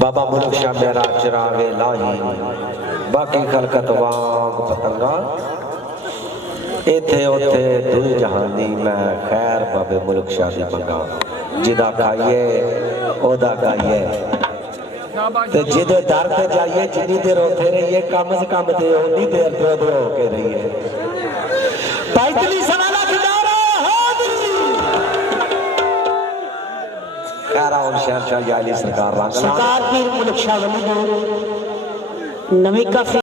बाबा मुल्क शाह मेरा चिरागे लाही बाकी खलकत वांग पतंगा इथे उथे दुई जहानी मैं खैर बाबे मुल्क शाह दी मंगा जिदा खाइए ओदा गाइए ते जिदे दर ते जाइए जिन्नी देर उथे रहिए कम से कम ते उन्नी देर ते उधर होके रहिए। पैंतली सवाला खिदारा कह रहा हूं शहनशाह याली सरकार पीर मुल्क शाह वली नवी काफी